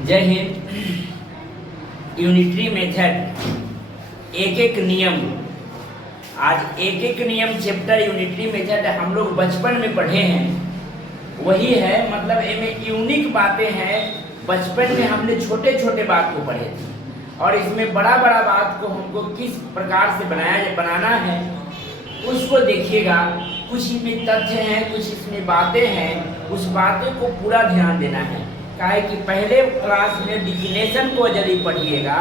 जय Hind. Unitary method एक एक नियम, आज एक एक नियम चैप्टर यूनिटरी मेथड हम लोग बचपन में पढ़े हैं, वही है। मतलब इनमें यूनिक बातें हैं। बचपन में हमने छोटे छोटे बात को पढ़े थे और इसमें बड़ा बड़ा बात को हमको किस प्रकार से बनाना है उसको देखिएगा। कुछ इसमें तथ्य हैं, कुछ इसमें बातें हैं, उस बातें को पूरा ध्यान देना है। काहे कि पहले क्लास में डिफिनेशन को यदि पढ़िएगा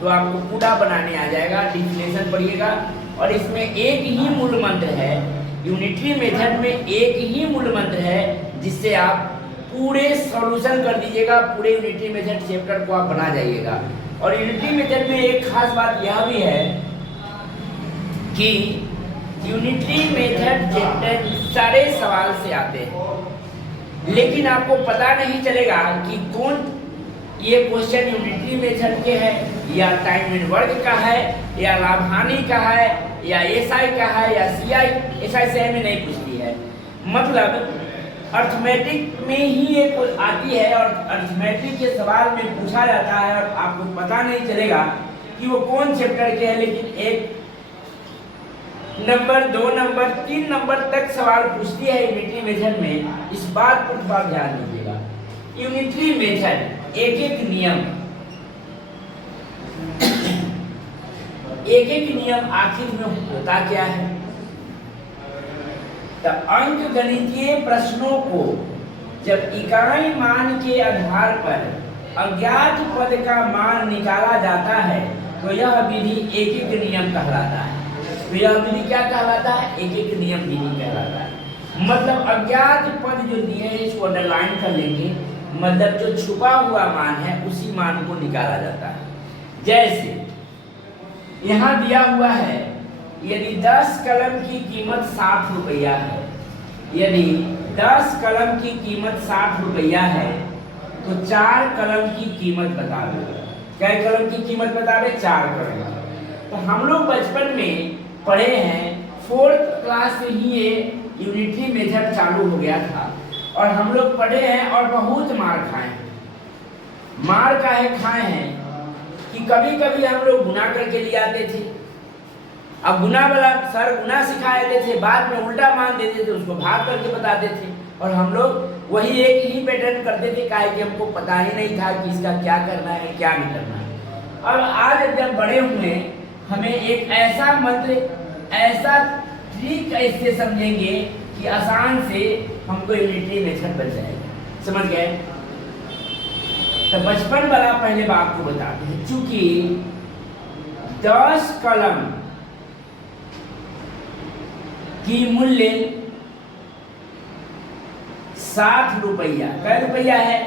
तो आपको पूरा बनाने आ जाएगा। डिफिनेशन पढ़िएगा और इसमें एक ही मूल मंत्र है। यूनिटरी मेथड में एक ही मूल मंत्र है जिससे आप पूरे सॉल्यूशन कर दीजिएगा, पूरे यूनिटरी मेथड चैप्टर को आप बना जाइएगा। और यूनिटरी मेथड में एक खास बात यह भी है कि यूनिटरी मेथड चैप्टर सारे सवाल से आते हैं, लेकिन आपको पता नहीं चलेगा कि कौन ये क्वेश्चन यूनिटरी मेथड के है या टाइम एंड वर्क का है या लाभ हानि का है या एसआई का है या सीआई। एसआई से हमें नहीं पूछती है, मतलब अर्थमेटिक में ही एक आती है और अर्थमेटिक के सवाल में पूछा जाता है और आपको पता नहीं चलेगा कि वो कौन चैप्टर के है। लेकिन एक नंबर, 2 नंबर, 3 नंबर तक सवाल पूछती है यूनिटरी मेथड में। इस बात पर थोड़ा ध्यान दीजिएगा। यूनिटरी मेथड एक एक नियम, एक एक नियम आखिर में होता क्या है? तो अंक गणितीय प्रश्नों को जब इकाई मान के आधार पर अज्ञात पद का मान निकाला जाता है तो यह विधि एक एक नियम कहलाता है। तो यह विधि क्या कहलाता है? एक एक नियम विधि कहलाता है। मतलब अज्ञात पद जो दिए हैं इसको अंडरलाइन कर लेंगे, मतलब जो छुपा हुआ मान है उसी मान को निकाला जाता है। जैसे यहाँ दिया हुआ है, यदि 10 कलम की कीमत 60 रुपया है, यदि 10 कलम की कीमत 60 रुपया है तो 4 कलम की कीमत बता दो। क्या कलम की कीमत बता दे? 4 कलम। तो हम लोग बचपन में पढ़े हैं, 4th क्लास से ही ये यूनिटरी मेथड चालू हो गया था और हम लोग पढ़े हैं और बहुत मार खाए हैं। मार काहे खाए हैं कि कभी कभी हम लोग गुना करके ले आते थे। अब गुना वाला सर गुना सिखा देते थे, बाद में उल्टा मान देते थे, उसको भाग करके बताते थे और हम लोग वही एक ही पैटर्न करते थे। काहे कि हमको पता ही नहीं था कि इसका क्या करना है क्या नहीं करना है। और आज जब बड़े हुए हमें एक ऐसा मंत्र, ऐसा ट्रिक ऐसे समझेंगे कि आसान से हमको यूनिटरी मेथड बन जाएगा। समझ गए? तो बचपन वाला पहले बात को बताते हैं। चूंकि 10 कलम की मूल्य 60 रुपया, कै रुपया है?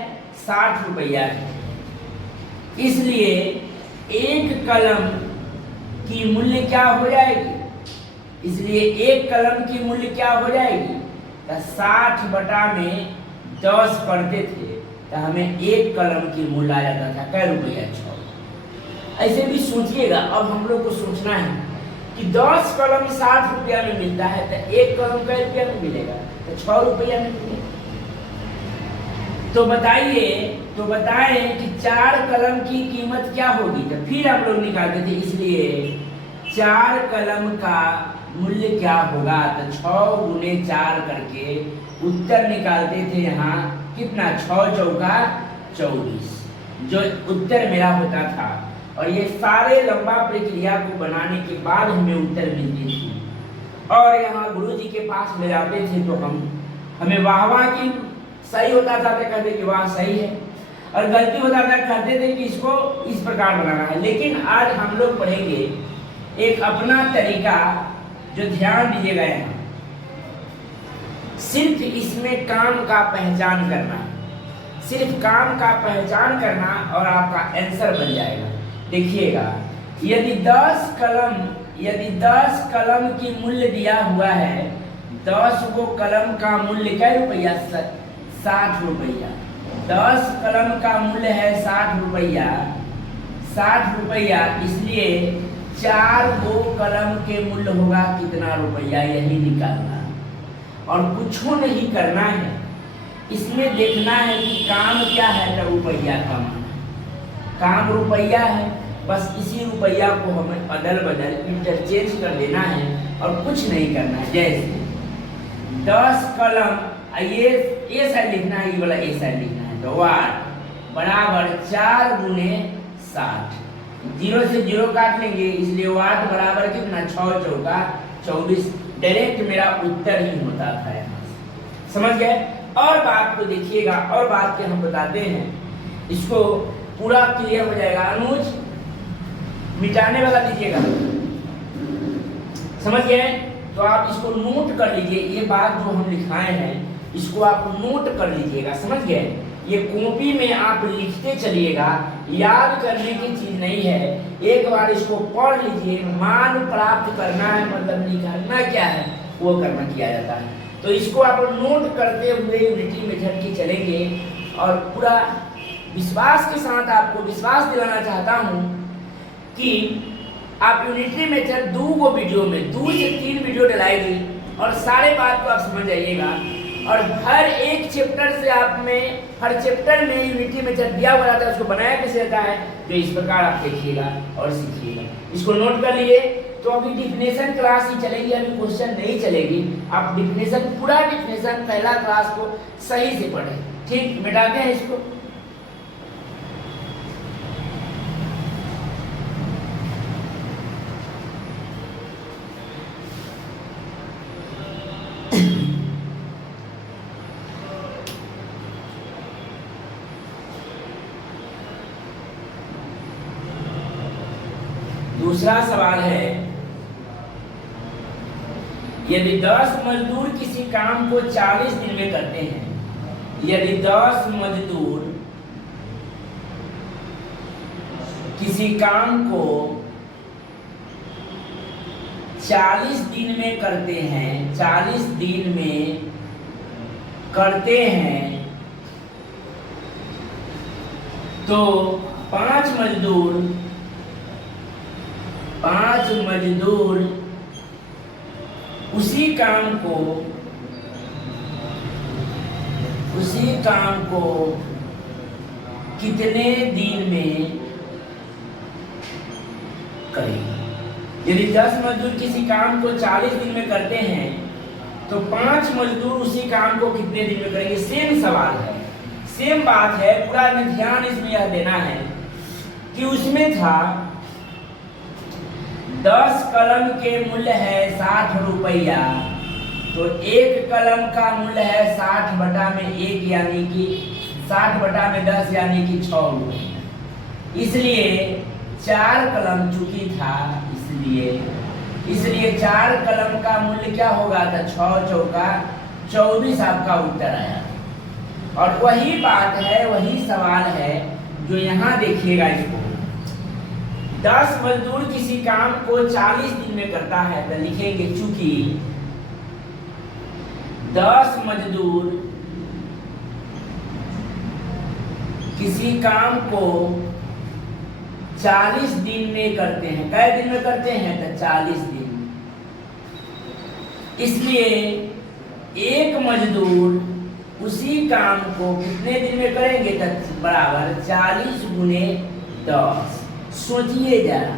60 रुपया है। इसलिए एक कलम की मूल्य क्या हो जाएगी? इसलिए एक कलम की मूल्य क्या हो जाएगी? तो 60 बटा में 10 पढ़ते थे तो हमें एक कलम की मूल्य आ जाता था कै रुपया? 6। ऐसे भी सोचिएगा। अब हम लोग को सोचना है कि 10 कलम 60 रुपया में मिलता है तो एक कलम कै रुपया में मिलेगा? तो 6 रुपया में मिलेगा। तो बताइए, तो बताएं कि 4 कलम की कीमत क्या होगी? तो फिर हम लोग निकालते थे। इसलिए 4 कलम का मूल्य क्या होगा? तो 6 गुने 4 करके उत्तर निकालते थे। यहाँ कितना? 6 चौका 24 जो उत्तर मेरा होता था। और ये सारे लंबा प्रक्रिया को बनाने के बाद हमें उत्तर मिलती थी। और यहाँ गुरु जी के पास ले जाते थे तो हमें वाह की सही होता था तो कहते कि वाह सही है, और गलती होता था कहते थे कि इसको इस प्रकार बनाना है। लेकिन आज हम लोग पढ़ेंगे एक अपना तरीका, जो ध्यान दीजिएगा यहाँ, सिर्फ इसमें काम का पहचान करना, सिर्फ काम का पहचान करना और आपका आंसर बन जाएगा। देखिएगा, यदि 10 कलम की मूल्य दिया हुआ है, 10 गो कलम का मूल्य क्या रुपया? 60 रुपया। 10 कलम का मूल्य है 60 रुपया, 60 रुपया। इसलिए 4 गो कलम के मूल्य होगा कितना रुपया? यही निकालना और कुछ नहीं करना है। इसमें देखना है कि काम क्या है तो रुपया कमाना। काम रुपया है, बस इसी रुपया को हमें अदल बदल इंटरचेंज कर देना है और कुछ नहीं करना है। जैसे 10 कलम, ये साइड लिखना है, ये वाला ए साइड लिखना है, तो वाट बराबर 4 गुने 60, 0 से 0 काट लेंगे, इसलिए वाट बराबर कितना, 6 चौका 24। डायरेक्ट मेरा उत्तर ही होता था यहाँ से, समझ गए। और बात को देखिएगा, और बात के हम बताते हैं, इसको पूरा क्लियर हो जाएगा। अनुज मिटाने वाला दीजिएगा, समझ गए। तो आप इसको नोट कर लीजिए, ये बात जो हम लिखाए हैं इसको आप नोट कर लीजिएगा, समझ गए। ये कॉपी में आप लिखते चलिएगा, याद करने की चीज नहीं है, एक बार इसको पढ़ लीजिए। मान प्राप्त करना है, मतलब निकालना क्या है वो करना किया जाता है। तो इसको आप नोट करते हुए यूनिटी मेथड की चलेंगे, और पूरा विश्वास के साथ आपको विश्वास दिलाना चाहता हूँ कि आप यूनिटी मेथड 2 वीडियो में 2 से 3 वीडियो डलाएगी और सारे बात को आप समझ जाइएगा। और हर एक चैप्टर से आप में, हर चैप्टर में यूनिटी मेथड दिया हुआ रहता है, उसको बनाया कैसे रहता है, तो इस प्रकार आप देखिएगा और सीखिएगा। इसको नोट कर लिए। तो अभी डिफिनेशन क्लास ही चलेगी, अभी क्वेश्चन नहीं चलेगी। आप डिफिनेशन, पूरा डिफिनेशन पहला क्लास को सही से पढ़ें, ठीक। मिटाते हैं इसको। दूसरा सवाल है, यदि 10 मजदूर किसी काम को 40 दिन में करते हैं, यदि 10 मजदूर किसी काम को 40 दिन में करते हैं, 40 दिन में करते हैं, तो 5 मजदूर उसी काम को कितने दिन में करेंगे। यदि 10 मजदूर किसी काम को 40 दिन में करते हैं, तो 5 मजदूर उसी काम को कितने दिन में करेंगे। सेम सवाल है, सेम बात है, पूरा ध्यान इसमें यह देना है कि उसमें था 10 कलम के मूल्य है 60 रुपया, तो एक कलम का मूल्य है 60 बटा में 1 यानी कि 60 बटा में 10 यानी कि 6 रुपया। इसलिए 4 कलम चुकी था, इसलिए 4 कलम का मूल्य क्या होगा, था 6 चौका 24 आपका उत्तर आया। और वही बात है, वही सवाल है जो यहाँ देखिएगा। इसको 10 मजदूर किसी काम को 40 दिन में करता है, तो लिखेंगे चूंकि 10 मजदूर किसी काम को 40 दिन में करते हैं, कै दिन में करते हैं, तो 40 दिन। इसलिए एक मजदूर उसी काम को कितने दिन में करेंगे, तो बराबर 40 गुने 10। सोचिए जरा,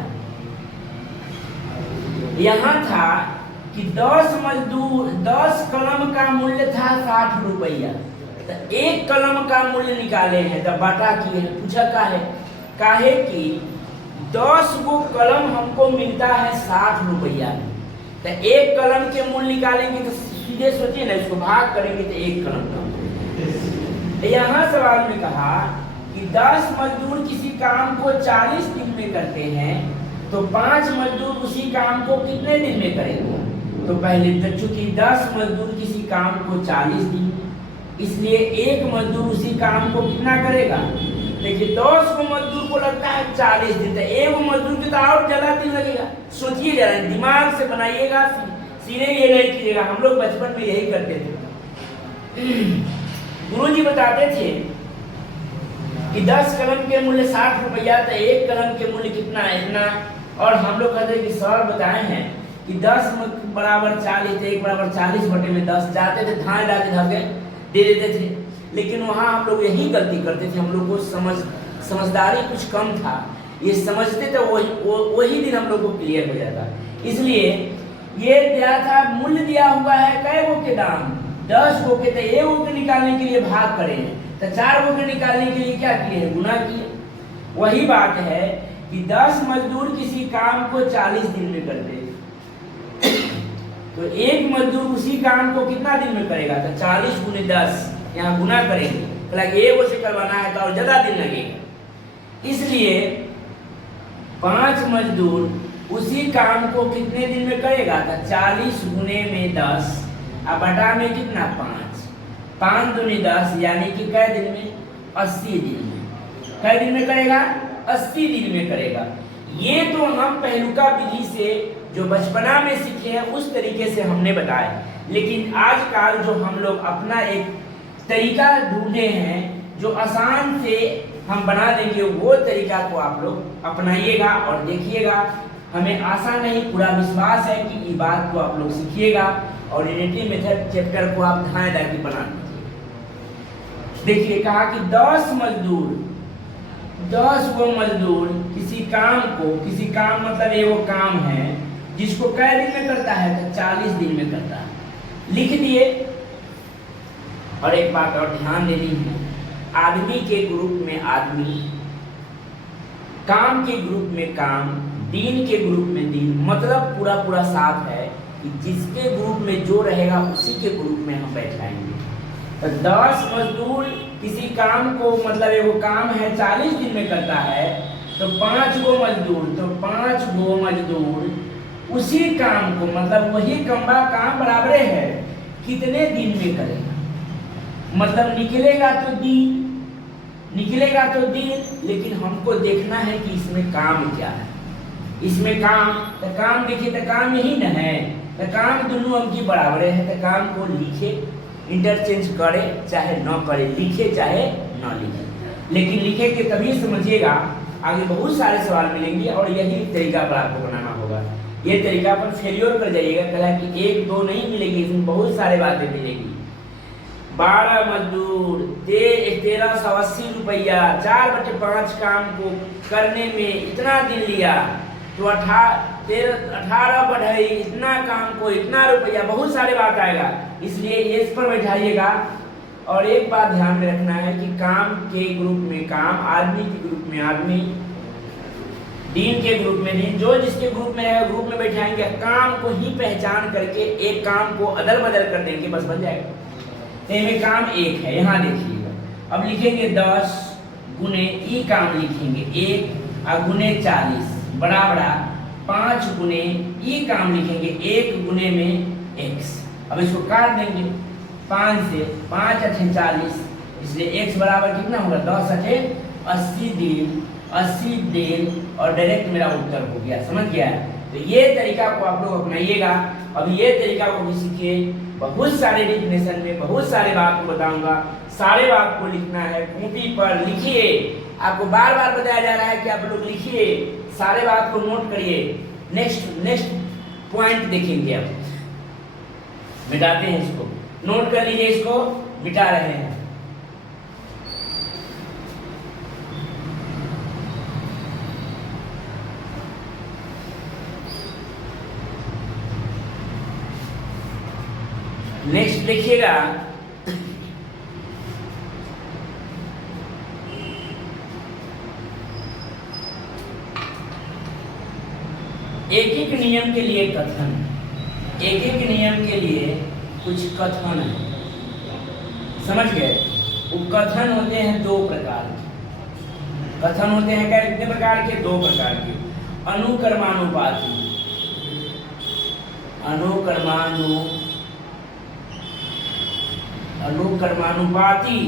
यहाँ था कि 10 मजदूर, 10 कलम का मूल्य था 60 रुपया, तो एक कलम का मूल्य निकाले हैं, तो बटा किए हैं। पूछा काहे कि 10 गो कलम हमको मिलता है 60 रुपया, तो एक कलम के मूल्य निकालेंगे तो सीधे सोचिए ना, इसको भाग करेंगे तो एक कलम का। यहाँ सवाल में कहा कि 10 मजदूर किसी काम को 40 दिन में करते हैं, तो 5 मजदूर उसी काम को कितने दिन में करेंगे। तो पहले तो चूंकि 10 मजदूर किसी काम को 40 दिन, इसलिए एक मजदूर उसी काम को कितना करेगा। देखिए 10 को मजदूर को लगता है 40 दिन, तो एक मजदूर को तो और ज्यादा दिन लगेगा। सोचिए जरा, दिमाग से बनाइएगा, सीधे ये नहीं कीजिएगा। हम लोग बचपन में यही करते थे। गुरुजी बताते थे कि 10 कलम के मूल्य 60 रुपया, तो एक कलम के मूल्य कितना है, इतना। और हम लोग कहते हैं कि सर बताए हैं कि 10 बराबर 40, 1 बराबर 40 बटे में 10, जाते थे धान डालते धागे दे देते थे। लेकिन वहाँ हम लोग यही गलती करते थे, हम लोग को समझदारी कुछ कम था, ये समझते तो वही दिन हम लोग को क्लियर हो जाता। इसलिए ये दिया था, मूल्य दिया हुआ है कै गो के दाम, 10 गो के, तो 1 गो के निकालने के लिए भाग करे हैं, तो 4 गो के निकालने के लिए क्या किए हैं, गुना किए। वही बात है कि 10 मजदूर किसी काम को 40 दिन में करते हैं, तो एक मजदूर उसी काम को कितना दिन में करेगा, तो 40 गुने 10, यहाँ गुना करेंगे, हालांकि 1 गो से करवाना है तो और ज्यादा दिन लगेगा। इसलिए 5 मजदूर उसी काम को कितने दिन में करेगा, तो 40 गुने में 10 और बटा में कितना 5, 5 दूनी 10, यानी कि कै दिन में, 80 दिन में। कै दिन में करेगा, 80 दिन में करेगा। ये तो हम पहलुका विधि से जो बचपना में सीखे हैं उस तरीके से हमने बताया, लेकिन आजकल जो हम लोग अपना एक तरीका ढूंढे हैं जो आसान से हम बना देंगे, वो तरीका को आप लोग अपनाइएगा और देखिएगा। हमें आशा नहीं, पूरा विश्वास है कि ये बात को आप लोग सीखिएगा और यूनिटी मेथड चैप्टर को आप ध्यान की बना दीजिए। देखिए कहा कि 10 मजदूर, 10 गो मजदूर किसी काम को, किसी काम मतलब ये वो काम है जिसको कै दिन में करता है, तो 40 दिन में करता है, लिख दिए। और एक बात और ध्यान देनी है, आदमी के ग्रुप में आदमी, काम के ग्रुप में काम, दिन के ग्रुप में दिन, मतलब पूरा पूरा साफ है कि जिसके ग्रुप में जो रहेगा उसी के ग्रुप में हम बैठाएंगे। तो 10 मजदूर किसी काम को, मतलब ये वो काम है 40 दिन में करता है, तो 5 गो मजदूर, तो 5 गो मजदूर उसी काम को, मतलब वही काम बराबर है, कितने दिन में करेगा, मतलब निकलेगा तो दिन, निकलेगा तो दिन, लेकिन हमको देखना है कि इसमें काम क्या है। इसमें काम, तो काम देखिए, तो काम यही न है, तो काम दोनों हम की बराबर है, तो काम को लिखे, इंटरचेंज करे चाहे न करे, लिखे चाहे न लिखे, लेकिन लिखे के तभी समझिएगा, आगे बहुत सारे सवाल मिलेंगे और यही तरीका पर आपको बनाना होगा। ये तरीका पर फेलियर कर जाइएगा, कहा कि 1-2 नहीं मिलेगी, इसमें बहुत सारे बातें मिलेगी। 12 मजदूर 1380 रुपया, 4/5 काम को करने में इतना दिन लिया, तो 18 बढ़ाई इतना काम को इतना रुपया, बहुत सारे बात आएगा, इसलिए इस पर बैठाइएगा। और एक बात ध्यान में रखना है कि काम के ग्रुप में काम, आदमी के ग्रुप में आदमी, दिन के ग्रुप में दिन, जो जिसके ग्रुप में है ग्रुप में बैठाएंगे, काम को ही पहचान करके एक काम को अदल बदल कर देंगे, बस बन जाएगा। में काम 1 है, यहाँ देखिएगा, अब लिखेंगे 10 गुने ई काम लिखेंगे 1 और गुने 40 बराबर 5 गुने ई काम लिखेंगे 1 गुने में x। अब इसको काट देंगे 5 से, 5 × 40, इसलिए x बराबर कितना होगा, 10 × 80 दिन, 80 दिन, और डायरेक्ट मेरा उत्तर हो गया, समझ गया। तो ये तरीका को आप लोग अपनाइएगा। अब ये तरीका को भी सीखिए, बहुत सारे डेफिनेशन में बहुत सारे बात को बताऊंगा, सारे बात को लिखना है, कॉपी पर लिखिए। आपको बार बार बताया जा रहा है कि आप लोग लिखिए, सारे बात को नोट करिए। नेक्स्ट पॉइंट देखेंगे, अब मिटाते हैं इसको, नोट कर लीजिए, इसको मिटा रहे हैं। नेक्स्ट देखिएगा, एक एक नियम के लिए कथन, एक एक नियम के लिए कुछ कथन है, समझ गए। वो कथन होते हैं 2 प्रकार के, कथन होते हैं क्या, कितने प्रकार के, 2 प्रकार के। अनुक्रमानुपाती, अनुक्रमानुपाती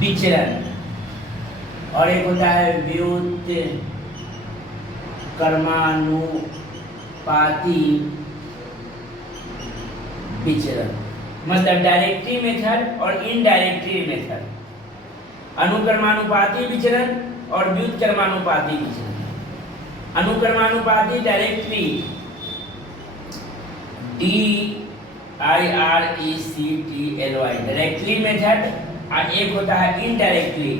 विचरण, और एक होता है व्युत्क्रमानुपाती विचरण, मतलब डायरेक्टली मेथड और इनडायरेक्टली मेथड। अनुक्रमानुपाती विचरण और व्युत्क्रमानुपाती विचरण। अनुक्रमानुपाती डायरेक्टली DIRECTLY डायरेक्टली मेथड, और एक होता है इनडायरेक्टली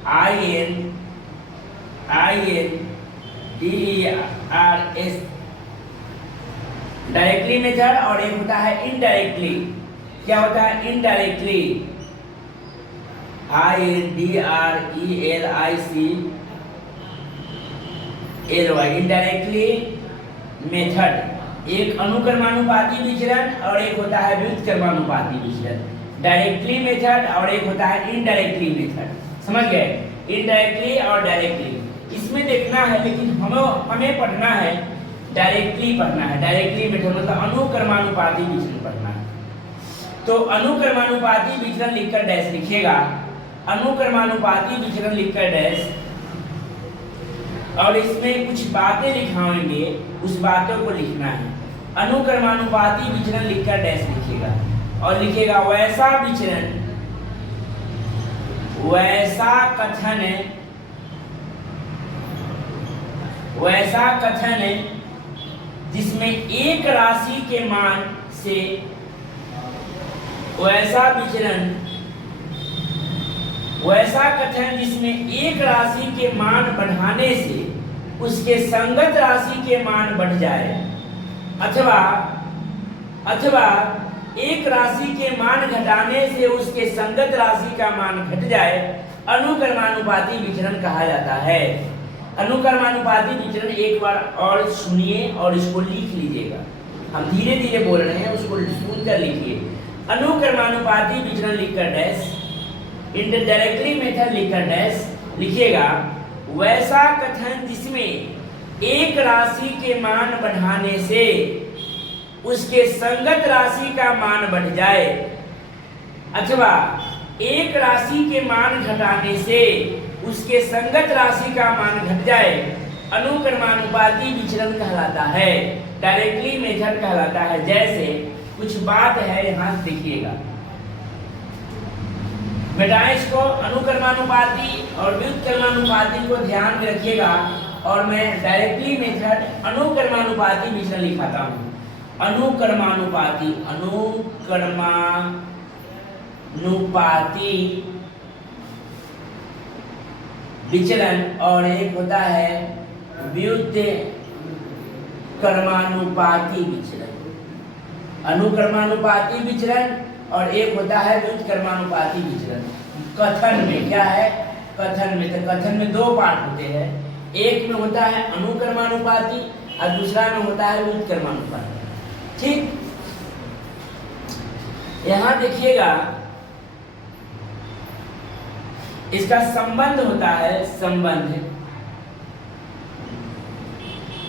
INDERS डायरेक्टली मेथड, और एक होता है इनडायरेक्टली। क्या होता है इनडायरेक्टली? INDRELICLY indirectly method. एक अनुक्रमानुपाती विचलन और एक होता है व्युत्क्रमानुपाती विचलन। डायरेक्टली मेथड और एक होता है इनडायरेक्टली मेथड। समझ गए? इनडायरेक्टली और डायरेक्टली इसमें देखना है, लेकिन हमें पढ़ना है डायरेक्टली पढ़ना है। डायरेक्टली मेथड मतलब अनुक्रमानुपाती विचलन पढ़ना है। तो अनुक्रमानुपाती विचलन लिखकर डैश लिखिएगा, अनुक्रमानुपाती विचलन लिखकर डैश, और इसमें कुछ बातें लिखाएंगे, उस बातों को लिखना है। अनुक्रमानुपाती विचलन लिखकर डैश लिखिएगा और लिखिएगा वैसा विचलन, वैसा कथन जिसमें एक राशि के मान से, वैसा कथन जिसमें एक राशि के मान बढ़ाने से उसके संगत राशि के मान बढ़ जाए, अथवा एक राशि के मान घटाने से उसके संगत राशि का मान घट जाए, अनुक्रमानुपाती विचलन कहा जाता है। अनुक्रमानुपाती विचलन एक बार और सुनिए और इसको लिख लीजिएगा। हम धीरे धीरे बोल रहे हैं, उसको सुनकर लिखिए। अनुक्रमानुपाती विचलन लिखकर डैश, इनडायरेक्टली मेथड लिखकर डैश लिखिएगा वैसा कथन जिसमें एक राशि के मान बढ़ाने से उसके संगत राशि का मान बढ़ जाए, अथवा एक राशि के मान घटाने से उसके संगत राशि का मान घट जाए, अनुक्रमानुपाती विचलन कहलाता है, डायरेक्टली मेथड कहलाता है। जैसे कुछ बात है, यहां देखिएगा बेटा, इसको अनुक्रमानुपाती और व्युत्क्रमानुपाती को ध्यान में रखिएगा। और मैं डायरेक्टली मेथड अनुक्रमानुपाती विचलन लिखाता हूं। अनुक्रमानुपाती विचलन, और एक होता है व्युत्क्रमानुपाती विचलन। अनुक्रमानुपाती विचलन और एक होता है व्युत्क्रमानुपाती विचलन। कथन में क्या है? कथन में दो पार्ट होते हैं। एक में होता है अनुक्रमानुपाती और दूसरा में होता है व्युत्क्रमानुपाती। ठीक, यहां देखिएगा इसका संबंध होता है, संबंध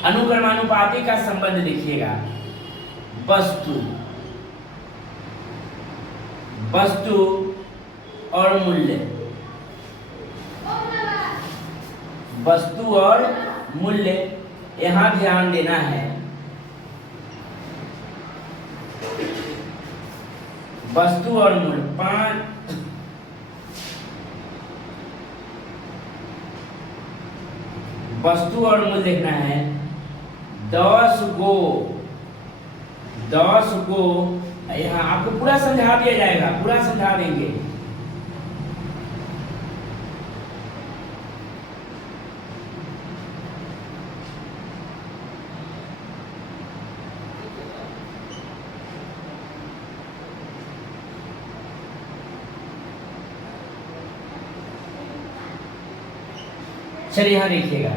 अनुक्रमानुपाती का संबंध देखिएगा, वस्तु और मूल्य, वस्तु और मूल्य, यहां ध्यान देना है। वस्तु और मूल्य, 5 वस्तु और मूल्य देखना है। 10 गो यहाँ आपको पूरा समझा दिया जाएगा, पूरा समझा देंगे। चलिए यहाँ देखिएगा,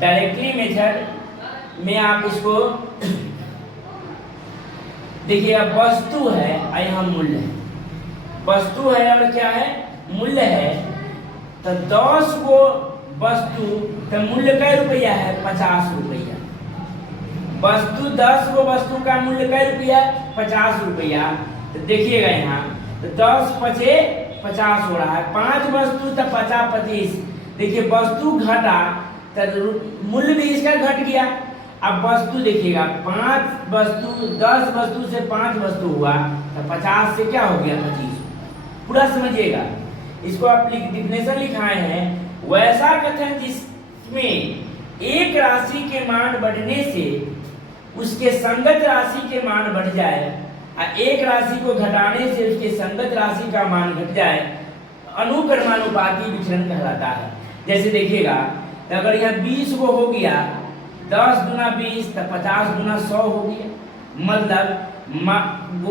डायरेक्टली मेथड में आप इसको देखिएगा, वस्तु है और यहाँ मूल्य है। वस्तु है और क्या है? मूल्य है। तो 10 को वस्तु, तो मूल्य कै रुपया है? 50 रुपया। वस्तु 10 को वस्तु का मूल्य कै रुपया? 50 रुपया। तो देखिएगा यहाँ, तो 10 पचे 50 हो रहा है। 5 वस्तु तो 50 25। देखिए वस्तु घटा तो मूल्य भी इसका घट गया। अब वस्तु देखिएगा, 5 वस्तु 10 वस्तु से 5 वस्तु हुआ तो 50 से क्या हो गया? 25। पूरा समझिएगा, इसको आप डिफिनेशन लिखाए हैं। वैसा कथन जिसमें एक राशि के मान बढ़ने से उसके संगत राशि के मान बढ़ जाए और एक राशि को घटाने से उसके संगत राशि का मान घट जाए, अनुक्रमानुपाती विचरण कहलाता है। जैसे देखिएगा, अगर यह 20 को हो गया, 10 गुना 20 तो 50 गुना 100 हो गया। मतलब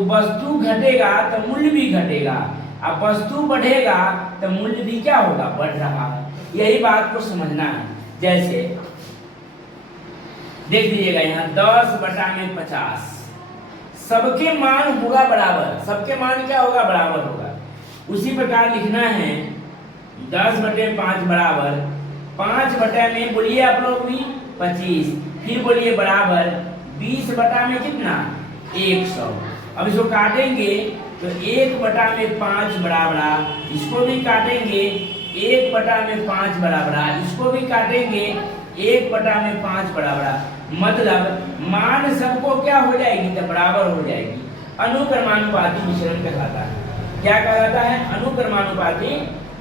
वस्तु घटेगा तो मूल्य भी घटेगा, अब वस्तु बढ़ेगा तो मूल्य भी क्या होगा, बढ़ रहा है। यही बात को समझना है। जैसे देख लीजिएगा, यहाँ 10/50 सबके मान होगा बराबर, सबके मान क्या होगा, बराबर होगा। उसी प्रकार लिखना है 10/5 बराबर 5 बटा में बोलिए आप लोग भी 25, फिर बोलिए बराबर 20 बटा में कितना, 100। अब इसको काटेंगे तो 1/5 बराबर, इसको भी काटेंगे 1/5 बराबर, इसको भी काटेंगे 1/5 बराबर। मतलब मान सबको क्या हो जाएगी, तो बराबर हो जाएगी। अनुक्रमानुपाती विचरण कहलाता है। क्या कहलाता है, अनुक्रमानुपाती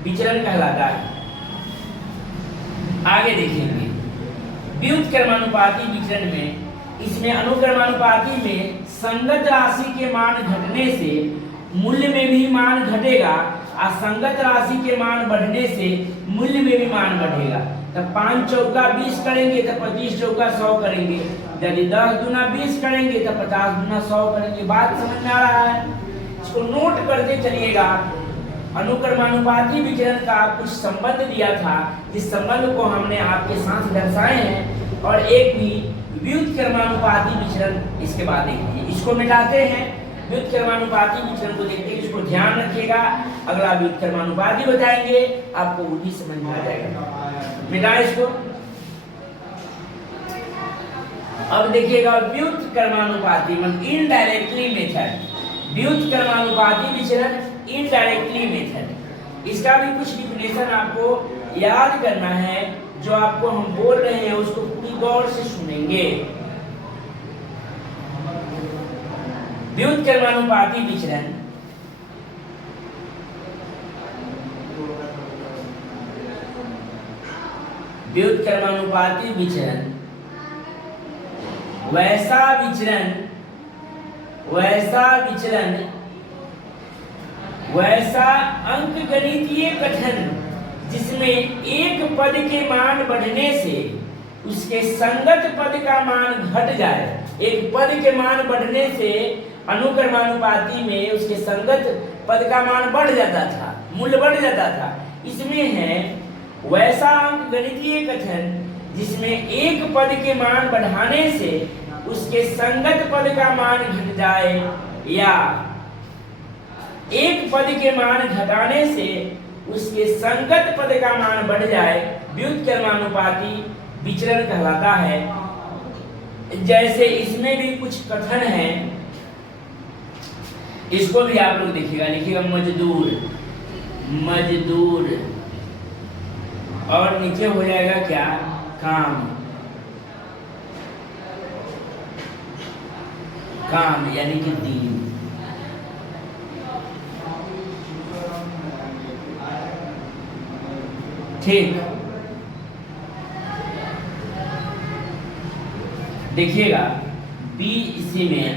विचरण कहलाता है। आगे देखेंगे व्युत्क्रमानुपाती विचरण में, इसमें अनुक्रमानुपाती में संगत राशि के मान घटने से मूल्य में भी मान घटेगा, और संगत राशि के मान बढ़ने से मूल्य में भी मान बढ़ेगा। तो 5 चौका 20 करेंगे तो 25 चौका 100 करेंगे, यदि 10 गुना 20 करेंगे तो 50 गुना 100 करेंगे। बात समझ में आ रहा है, इसको नोट करते चलिएगा। अनुक्रमानुपाती विचरण का कुछ संबंध दिया था, जिस संबंध को हमने आपके साथ दर्शाए हैं, और एक भी व्युत्क्रमानुपाती विचरण इसके बाद देखिए। इसको मिटाते हैं, व्युत्क्रमानुपाती विचरण को देखते हैं, इसको ध्यान रखिएगा। अगला व्युत्क्रमानुपाती बताएंगे, आपको वो भी समझ में आ जाएगा। मिटाएं इसको। अब देखिएगा व्युत्क्रमानुपाती मतलब इनडायरेक्टली मेथड, व्युत्क्रमानुपाती विचरण इनडायरेक्टली मेथड। इसका भी कुछ डिफिनेशन आपको याद करना है, जो आपको हम बोल रहे हैं उसको पूरी गौर से सुनेंगे। व्युत्क्रमानुपाती विचरण व्युत्क्रमानुपाती विचरण वैसा विचरण वैसा अंकगणितीय कथन जिसमें एक पद के मान बढ़ने से उसके संगत पद का मान घट जाए। एक पद के मान बढ़ने से अनुक्रमानुपाती में उसके संगत पद का मान बढ़ जाता था, मूल्य बढ़ जाता था। इसमें है वैसा अंकगणितीय कथन जिसमें एक पद के मान बढ़ाने से उसके संगत पद का मान घट जाए, या एक पद के मान घटाने से उसके संगत पद का मान बढ़ जाए, व्युत्क्रमानुपाती विचरण कहलाता है। जैसे इसमें भी कुछ कथन है, इसको भी आप लोग देखिएगा। लिखिएगा मजदूर और नीचे हो जाएगा क्या, काम यानी कि दिन। ठीक, देखिएगा बी इसी में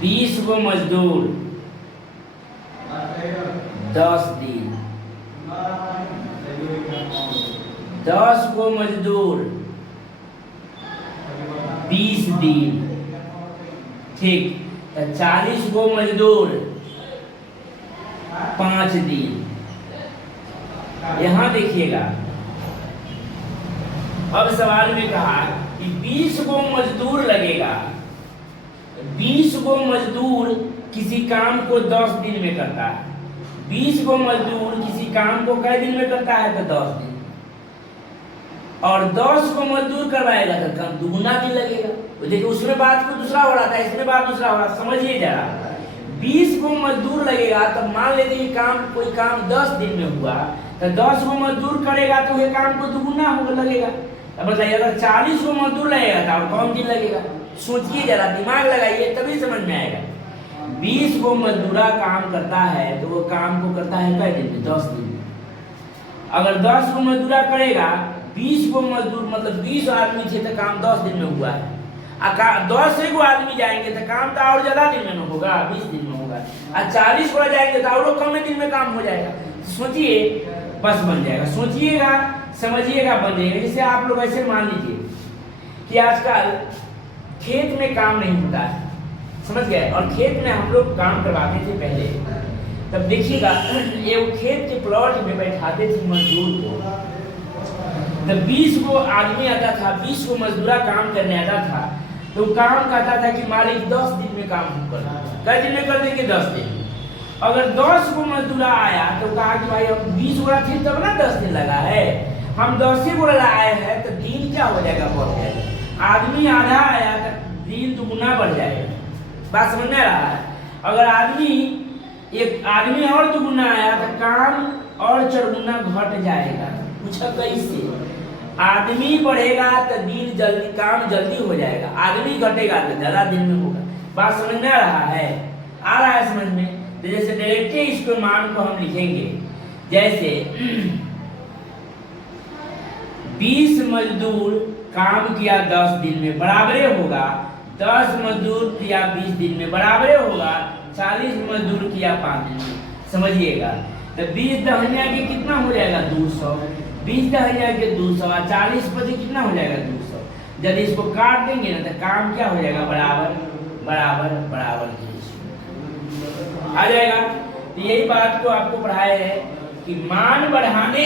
20 को मजदूर 10 दिन, 10 को मजदूर 20 दिन। ठीक, तो 40 को मजदूर 5 दिन। यहां देखिएगा, अब सवाल में कहा कि 20 को मजदूर लगेगा। 20 को मजदूर किसी काम को 10 दिन में करता है। 20 को मजदूर किसी काम को कै दिन में करता है, तो 10 दिन। और 10 को मजदूर करवाएगा तो कम दुगुना दिन लगेगा। तो देखिए उसमें बात को दूसरा हो रहा था, इसमें बात दूसरा हो रहा, समझिए जरा। 20 को मजदूर लगेगा, तो मान लेते हैं कोई काम 10 दिन में हुआ, तो 10 को मजदूर करेगा तो ये काम को दुगुना होगा लगेगा। अब बताइए अगर 40 को मजदूर लगेगा तो और कौन दिन लगेगा? सोचिए जरा, दिमाग लगाइए तभी समझ में आएगा। 20 को मजदूरा काम करता है तो वो काम को करता है कै दिन में? 10 दिन में। अगर 10 को मजदूरा करेगा, 20 को मजदूर मतलब 20 आदमी थे तो काम 10 दिन में हुआ है। 10 को आदमी जाएंगे तो काम तो और ज्यादा दिन में होगा, 20 दिन में होगा। है, और 40 घोड़ा जाएंगे तो और लोग कम दिन में काम हो जाएगा। सोचिए, बस बन जाएगा। सोचिएगा, समझिएगा, बन जाएगा। जैसे आप लोग ऐसे मान लीजिए कि आजकल खेत में काम नहीं होता है, समझ गए, और खेत में हम लोग काम करवाते थे पहले, तब देखिएगा ये खेत के प्लॉट में बैठाते थे मजदूर को, तब 20 को आदमी आता था, 20 को मजदूरा काम करने आता था, तो काम कहता था कि मालिक 10 दिन में काम कर, कई दिन में कर देंगे 10 दिन। अगर 10 को मजदूरा आया तो कहा कि भाई हम 20 गोड़ा थे तब ना 10 दिन लगा है, हम 10 ही गोड़ा आए हैं तो दिन क्या हो जाएगा, बढ़ जाएगा। आदमी आधा आया तो दिन दुगुना बढ़ जाएगा। बात समझ में आ रहा है? अगर एक आदमी और दुगुना आया तो काम और चरगुना घट जाएगा। पूछा कैसे? आदमी बढ़ेगा तो दिन जल्दी, काम जल्दी हो जाएगा, आदमी घटेगा तो ज्यादा दिन में होगा। बात समझ में आ रहा है? आ रहा है समझ में? तो जैसे डायरेक्टली इसको मान को हम लिखेंगे, जैसे 20 मजदूर काम किया 10 दिन में बराबर होगा 10 मजदूर किया 20 दिन में बराबर होगा 40 मजदूर किया 5 दिन में। समझिएगा, तो 20 दहनिया के कितना हो जाएगा 200, 20 दहनिया के 200, 40 पति कितना हो जाएगा 200। यदि इसको काट देंगे ना तो काम क्या हो जाएगा, बराबर बराबर बराबर आ जाएगा। तो यही बात को आपको पढ़ाया है कि मान बढ़ाने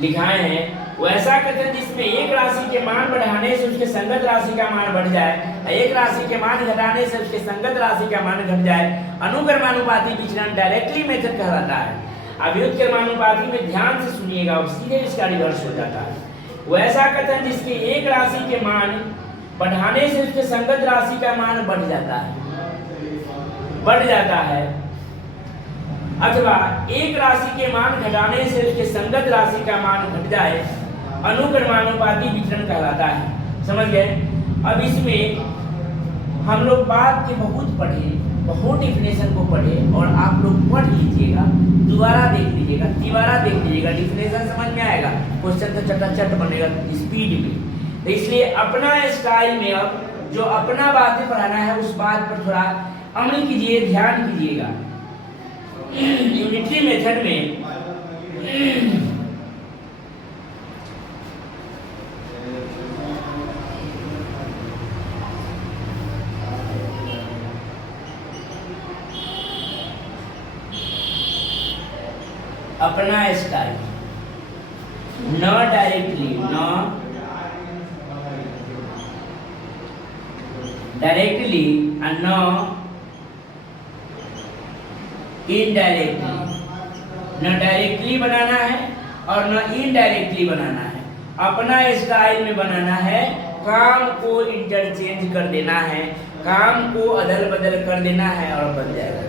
लिखाए हैं वैसा कथन जिसमें एक राशि के मान बढ़ाने से उसके संगत राशि का मान बढ़ जाए, एक राशि के मान घटाने से उसके संगत राशि का मान घट जाए, अनुक्रमानुपाती विचलन डायरेक्टली मेथड कहलाता है। अब व्युत्क्रमानुपाती में ध्यान से सुनिएगा और सीधे इसका रिवर्स हो जाता है। वैसा कथन जिसके एक राशि के मान बढ़ाने से उसके संगत राशि का मान बढ़ जाता है, अथवा एक राशि के मान घटाने से उसके संगत राशि का मान घट जाए, अनुक्रमानुपाती विचलन कहलाता है। समझ गए? अब इसमें हम लोग बात के बहुत पढ़े, बहुत डिफिनेशन को पढ़े, और आप लोग पढ़ लीजिएगा, दोबारा देख लीजिएगा, तिबारा देख लीजिएगा, डिफिनेशन समझ में आएगा, क्वेश्चन तो चटाचट बनेगा स्पीड में। तो इसलिए अपना स्टाइल में अब जो अपना बातें पढ़ाना है उस बात पर थोड़ा अमल कीजिए, ध्यान कीजिएगा। यूनिटरी मेथड में अपना स्टाइल, न डायरेक्टली and no इनडायरेक्टली, न डायरेक्टली बनाना है और न इनडायरेक्टली बनाना है। अपना स्टाइल में बनाना है, काम को इंटरचेंज कर देना है, काम को अदल बदल कर देना है और बन जाएगा।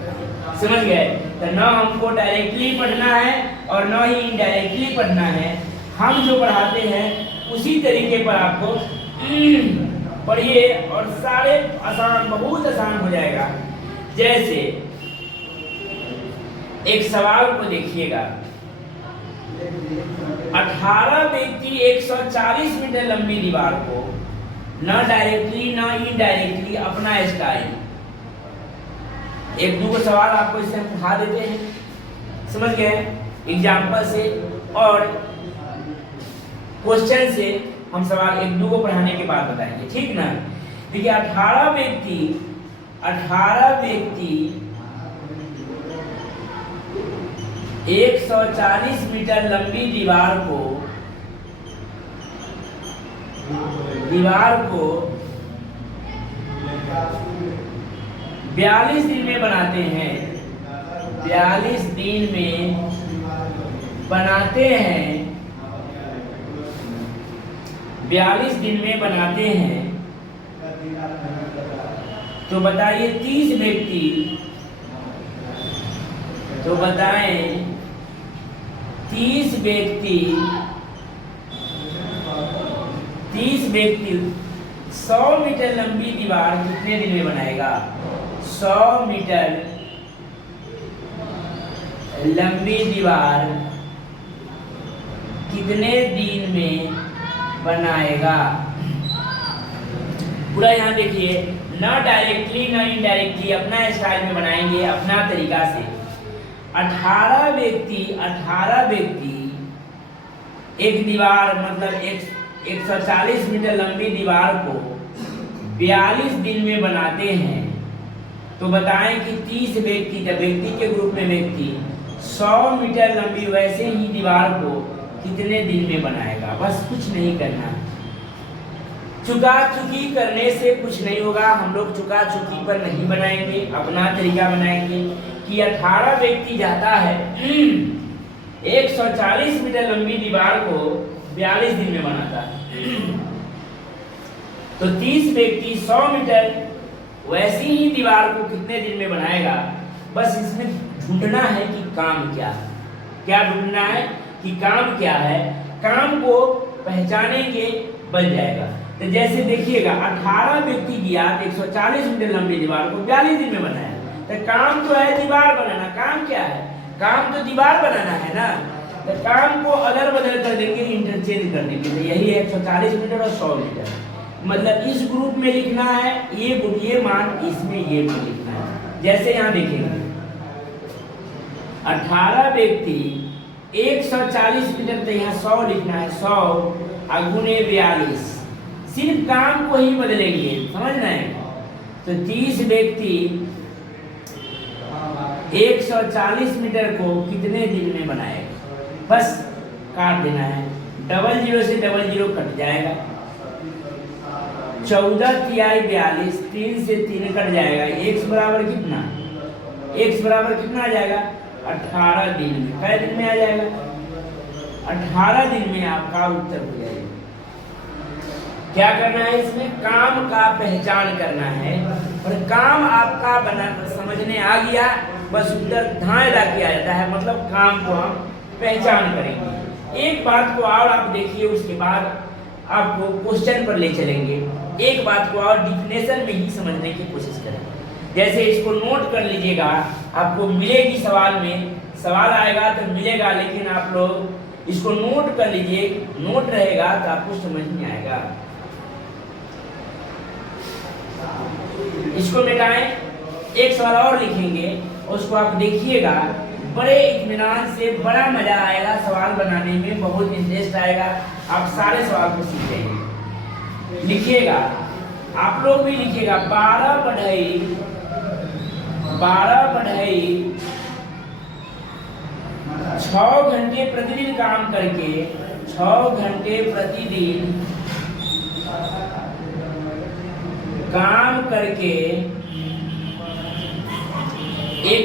समझ गए? तो न हमको डायरेक्टली पढ़ना है और न ही इनडायरेक्टली पढ़ना है। हम जो पढ़ाते हैं उसी तरीके पर आपको पढ़िए और सारे आसान, बहुत आसान हो जाएगा। जैसे एक सवाल को देखिएगा, 18 व्यक्ति 140 मीटर लंबी दीवार को न डायरेक्टली न इनडायरेक्टली अपना स्टाइल, एक दो सवाल आपको इससे हम पढ़ा देते हैं, समझ गए? एग्जाम्पल से और क्वेश्चन से हम सवाल एक दो को पढ़ाने के बाद बताएंगे, ठीक ना? देखिए 18 व्यक्ति 140 मीटर लंबी दीवार को 42 दिन में बनाते हैं, 42 दिन में बनाते हैं, 42 दिन में बनाते हैं। तो बताइए 30 व्यक्ति, तो बताएं 30 व्यक्ति 100 मीटर लंबी दीवार कितने दिन में बनाएगा? 100 मीटर लंबी दीवार कितने दिन में बनाएगा? पूरा यहाँ देखिए, न डायरेक्टली न इनडायरेक्टली अपना स्टाइल में बनाएंगे, अपना तरीका से। 18 व्यक्ति एक दीवार मतलब 140 मीटर लंबी दीवार को 42 दिन में बनाते हैं। तो बताएं कि 30 व्यक्ति, जब व्यक्ति के ग्रुप में व्यक्ति 100 मीटर लंबी वैसे ही दीवार को कितने दिन में बनाएगा। बस कुछ नहीं करना, चुका चुकी करने से कुछ नहीं होगा। हम लोग चुका चुकी पर नहीं बनाएंगे, अपना तरीका बनाएंगे कि 18 व्यक्ति जाता है 140 मीटर लंबी दीवार को 42 दिन में बनाता है। तो 30 व्यक्ति 100 मीटर वैसी ही दीवार को कितने दिन में बनाएगा। बस इसमें ढूंढना है कि काम क्या है। क्या ढूंढना है कि काम क्या है। काम को पहचानेंगे, बन जाएगा। तो जैसे देखिएगा 18 व्यक्ति गया 140 मीटर लंबी दीवार को 42 दिन में बनाया। तो काम तो है दीवार बनाना। काम क्या है? काम तो दीवार बनाना है ना। तो काम को अदल बदल कर देंगे, इंटरचेंज कर देंगे। तो यही है 140 मीटर और 100 मीटर। मतलब इस ग्रुप में लिखना है ये मान, इसमें ये मान लिखना है। जैसे यहाँ देखेंगे 18 व्यक्ति 140 मीटर, तो यहाँ 100 लिखना है। 100 गुने 42, सिर्फ काम को ही बदलेंगे, समझ रहे हैं। तो 30 व्यक्ति 140 मीटर को कितने दिन में बनाएगा। बस काट देना है, 00 से 00 कट जाएगा। 14 तिहाई 42, 3 से 3 कट जाएगा। x बराबर कितना? x बराबर कितना आ जाएगा? 18 दिन में। कै दिन में आ जाएगा? 18 दिन में आपका उत्तर हो जाएगा। क्या करना है इसमें? काम का पहचान करना है, और काम आपका बना समझने आ गया, बस उत्तर धाए लाके आ जाता है। मतलब काम को हम पहचान करेंगे। एक बात को और आप देखिए, उसके बाद आपको क्वेश्चन पर ले चलेंगे। एक बात को और डिफिनेशन में ही समझने की कोशिश करें। जैसे इसको नोट कर लीजिएगा, आपको मिलेगी सवाल में, सवाल आएगा तो मिलेगा, लेकिन आप लोग इसको नोट कर लीजिए। नोट रहेगा तो आपको समझ में आएगा। इसको मिटाएं, एक सवाल और लिखेंगे, उसको आप देखिएगा। बड़े इत्मीनान से, बड़ा मजा आएगा सवाल बनाने में, बहुत इंटरेस्ट आएगा। आप सारे सवाल को सीख जाएंगे। लिखिएगा, आप लोग भी लिखिएगा। 12 बढ़ई 6 घंटे प्रतिदिन काम करके 6 घंटे प्रतिदिन काम करके एक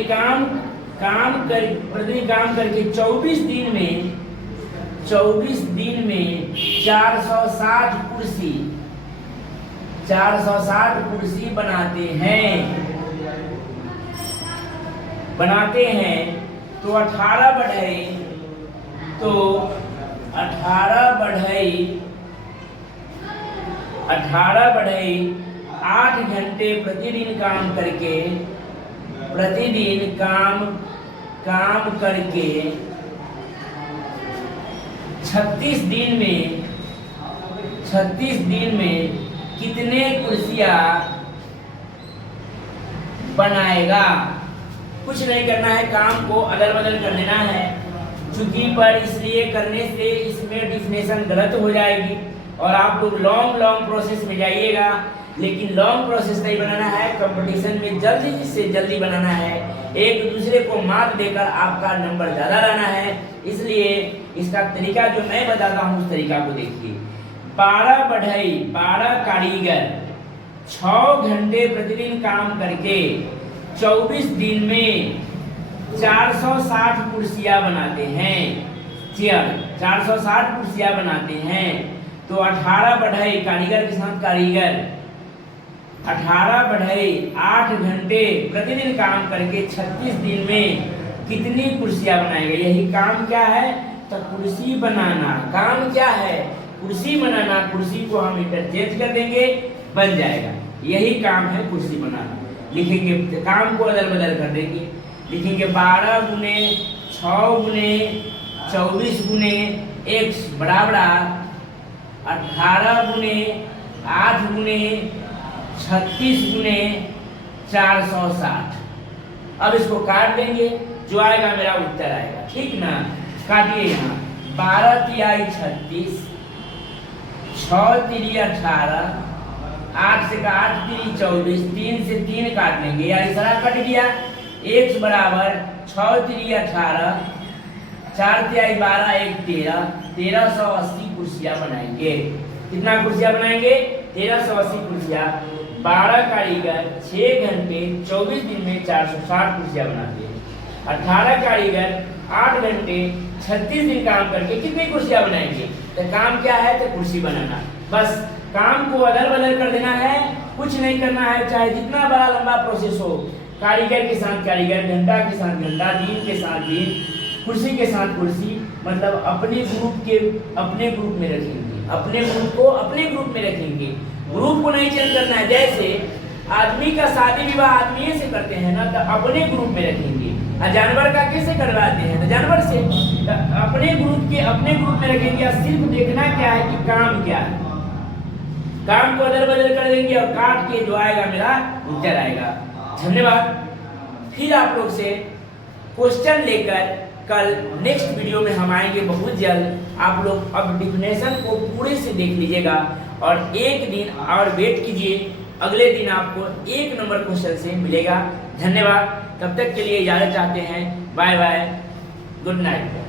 प्रतिदिन काम करके 24 दिन में 460 कुर्सी बनाते हैं। तो 18 बढ़ई 8 घंटे प्रतिदिन काम करके 36 दिन में कितने कुर्सियां बनाएगा। कुछ नहीं करना है, काम को अदल बदल कर देना है। चूंकि पर इसलिए करने से इसमें डिफिनेशन गलत हो जाएगी और आप लोग लॉन्ग प्रोसेस में जाइएगा। लेकिन लॉन्ग प्रोसेस नहीं बनाना है, कंपटीशन में जल्दी से जल्दी बनाना है। एक दूसरे को मात देकर आपका नंबर ज़्यादा लाना है। इसलिए इसका तरीका जो मैं बताता हूँ उस तरीका को देखिए। 12 कारीगर 6 घंटे प्रतिदिन काम करके 24 दिन में 460 कुर्सियाँ बनाते हैं। चेयर 460 कुर्सियाँ बनाते हैं। तो 18 बढ़ई कारीगर के साथ कारीगर 18 बढ़ई 8 घंटे प्रतिदिन काम करके 36 दिन में कितनी कुर्सियां बनाएगा। यही काम क्या है? तो कुर्सी बनाना। काम क्या है? कुर्सी बनाना। कुर्सी को हम इंटरचेंज कर देंगे, बन जाएगा। यही काम है कुर्सी बनाना। लिखेंगे, काम को अदल बदल कर देंगे। लिखेंगे 12 गुने 6 गुने 24 गुने x बराबर 18 गुने 8 गुने 36 गुने 460। अब इसको काट देंगे, जो आएगा मेरा उत्तर आएगा, ठीक ना। काटिए यहाँ, 12 तिहाई 36, 6 तिरी 18, 8 से 8 तिरी 24, 3 से 3 काट लेंगे, यानी सारा कट गया। x बराबर 6 तिरी 18, 4 तिहाई 12, 1 13, 1380 कुर्सियां बनाएंगे। कितना कुर्सियां बनाएंगे? 1380 कुर्सियां। 12 कारीगर 6 घंटे 24 दिन में 460 कुर्सियां बनाते हैं। 18 कारीगर 8 घंटे 36 दिन काम करके कितनी कुर्सियां बनाएंगे? तो काम क्या है? तो कुर्सी बनाना। बस काम को अदल बदल कर देना है, कुछ नहीं करना है, चाहे जितना बड़ा लंबा प्रोसेस हो। कारीगर के साथ कारीगर, घंटा के साथ घंटा, दिन के साथ दिन, कुर्सी के साथ कुर्सी, मतलब अपने ग्रुप में रखेंगे, अपने ग्रुप को अपने ग्रुप में रखेंगे, ग्रुप को नहीं चेंज करना है। जैसे आदमी का शादी विवाह आदमी से करते हैं ना, तो अपने ग्रुप में रखेंगे। और जानवर का कैसे करवाते हैं? तो जानवर से। तो अपने ग्रुप में रखेंगे। सिर्फ देखना क्या है कि काम क्या है, काम को अदल बदल कर देंगे और काट के जो आएगा मेरा उत्तर आएगा। धन्यवाद। फिर आप लोग से क्वेश्चन लेकर कल नेक्स्ट वीडियो में हम आएंगे बहुत जल्द। आप लोग अब डिफिनेशन को पूरे से देख लीजिएगा और एक दिन और वेट कीजिए, अगले दिन आपको 1 नंबर क्वेश्चन से मिलेगा। धन्यवाद। तब तक के लिए इजाजत चाहते हैं। Bye bye, good night.